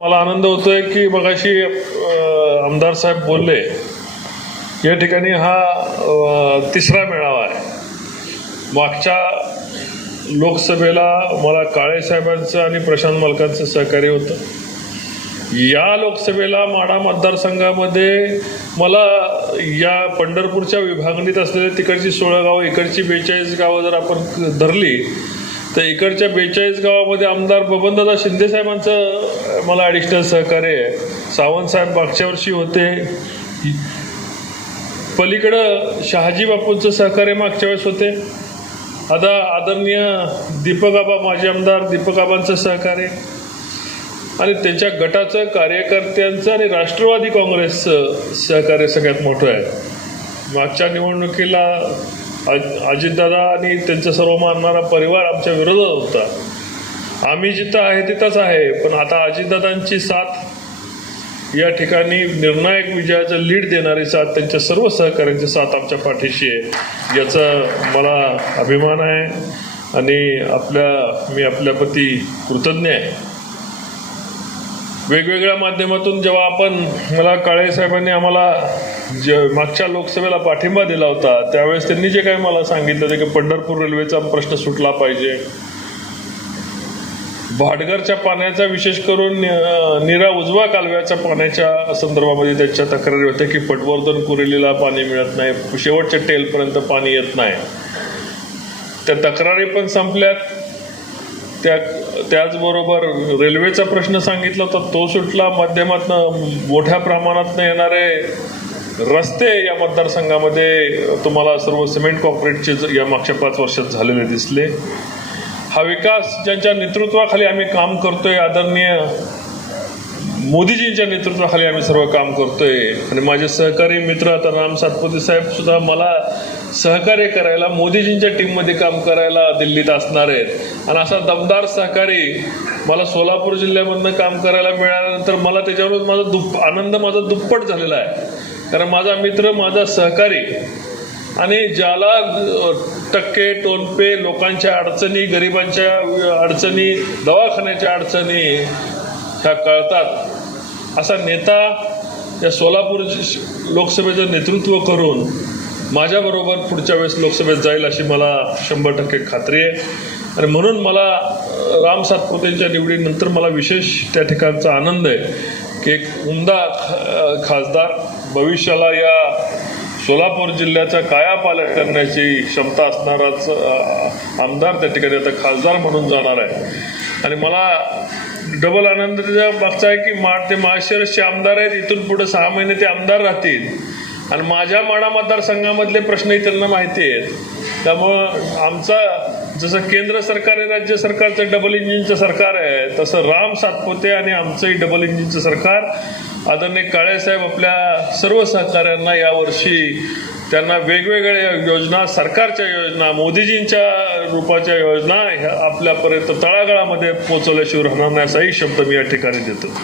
मला आनंद होतोय की मगाशी आमदार साहेब बोलले या ठिकाणी हा तिसरा मेळावा आहे. मागच्या लोकसभेला मला काळे साहेबांचं आणि प्रशांत मालकांचं सहकार्य होतं. या लोकसभेला माडा मतदारसंघामध्ये मला या पंढरपूरच्या विभागणीत असलेल्या तिकडची सोळा गावं इकडची बेचाळीस गावं जर आपण धरली तर इकडच्या बेचाळीस गावामध्ये आमदार बबनदादा शिंदे साहेबांचं मला ॲडिशनल सहकार्य आहे. सावंतसाहेब मागच्या वर्षी होते. पलीकडं शहाजी बापूंचं सहकार्य मागच्या वेळेस होते. आता आदरणीय दीपकाबा माजी आमदार दीपकाबांचं सहकार्य. आणि त्यांच्या गटाचं कार्यकर्त्यांचं आणि राष्ट्रवादी काँग्रेसचं सहकार्य सगळ्यात मोठं आहे. मागच्या निवडणुकीला अजितदादा आणि त्यांचा सर्व मानणारा परिवार आमच्या विरोधात होता. आम्ही जिथं आहे तिथंच आहे. पण आता अजितदादांची साथ या ठिकाणी निर्णायक विजयाचं लीड देणारी साथ त्यांच्या सर्व सहकाऱ्यांची साथ आमच्या पाठीशी आहे. याचा मला अभिमान आहे आणि आपल्या मी आपल्याप्रती कृतज्ञ आहे. वेगवेगळ्या माध्यमातून जेव्हा आपण मला काळे साहेबांनी आम्हाला जे मागच्या लोकसभेला पाठिंबा दिला होता त्यावेळेस त्यांनी जे काही मला सांगितलं ते की पंढरपूर रेल्वेचा प्रश्न सुटला पाहिजे. भाटघरच्या पाण्याचा विशेष करून निरा उजवा कालव्याच्या पाण्याच्या संदर्भामध्ये त्यांच्या तक्रारी होत्या की पटवर्धन कुरेलीला पाणी मिळत नाही शेवटच्या टेलपर्यंत पाणी येत नाही. त्या तक्रारी पण संपल्यात. त्या त्याचबरोबर रेल्वेचा प्रश्न सांगितला होता तो सुटला. माध्यमातनं मोठ्या प्रमाणात येणारे रस्ते या मतदारसंघामध्ये तुम्हाला सर्व सिमेंट कॉन्क्रीटचे या मागच्या पाच वर्षात झालेले दिसले. हा विकास ज्यांच्या नेतृत्वाखाली आम्ही काम करतोय आदरणीय मोदीजींच्या नेतृत्वाखाली आम्ही सर्व काम करतोय. आणि माझे सहकारी मित्र आता राम सातपुते साहेब सुद्धा मला सहकार्य करायला मोदीजींच्या टीममध्ये काम करायला दिल्लीत असणार आहेत. आणि असा दमदार सहकारी मला सोलापूर जिल्ह्यामधनं काम करायला मिळाल्यानंतर मला त्याच्यावर माझा दुप आनंद माझा दुप्पट झालेला आहे. कारण माझा मित्र माझा सहकारी आणि ज्याला टक्के टोनपे लोकांच्या अडचणी गरिबांच्या अडचणी दवाखान्याच्या अडचणी ह्या कळतात. असा नेता या सोलापूर लोकसभेचं नेतृत्व करून माझ्याबरोबर पुढच्या वेळेस लोकसभेत जाईल अशी मला शंभर टक्के खात्री आहे. आणि म्हणून मला राम सातपुतेंच्या निवडीनंतर मला विशेष त्या ठिकाणचा आनंद आहे की एक उमदा खासदार भविष्याला या सोलापूर जिल्ह्याचा कायापालट करण्याची क्षमता असणाराच आमदार त्या ठिकाणी आता खासदार म्हणून जाणार आहे. आणि मला डबल आनंद मागचा आहे की मा ते माळशिरसचे आमदार आहेत इथून पुढे सहा महिने ते आमदार राहतील. आणि माझ्या माडा मतदारसंघामधले प्रश्नही त्यांना माहिती आहेत. त्यामुळं आमचा जसं केंद्र सरकार आहे राज्य सरकारचं डबल इंजिनचं सरकार आहे तसं राम सातपुते आणि आमचंही डबल इंजिनचं सरकार. आदरणीय काळेसाहेब आपल्या सर्व सहकाऱ्यांना यावर्षी त्यांना वेगवेगळ्या योजना सरकारच्या योजना मोदीजींच्या रूपाच्या योजना ह्या आपल्यापर्यंत तळागाळामध्ये पोहोचवल्याशिवाय राहणार नाही असाही शब्द मी या ठिकाणी देतो.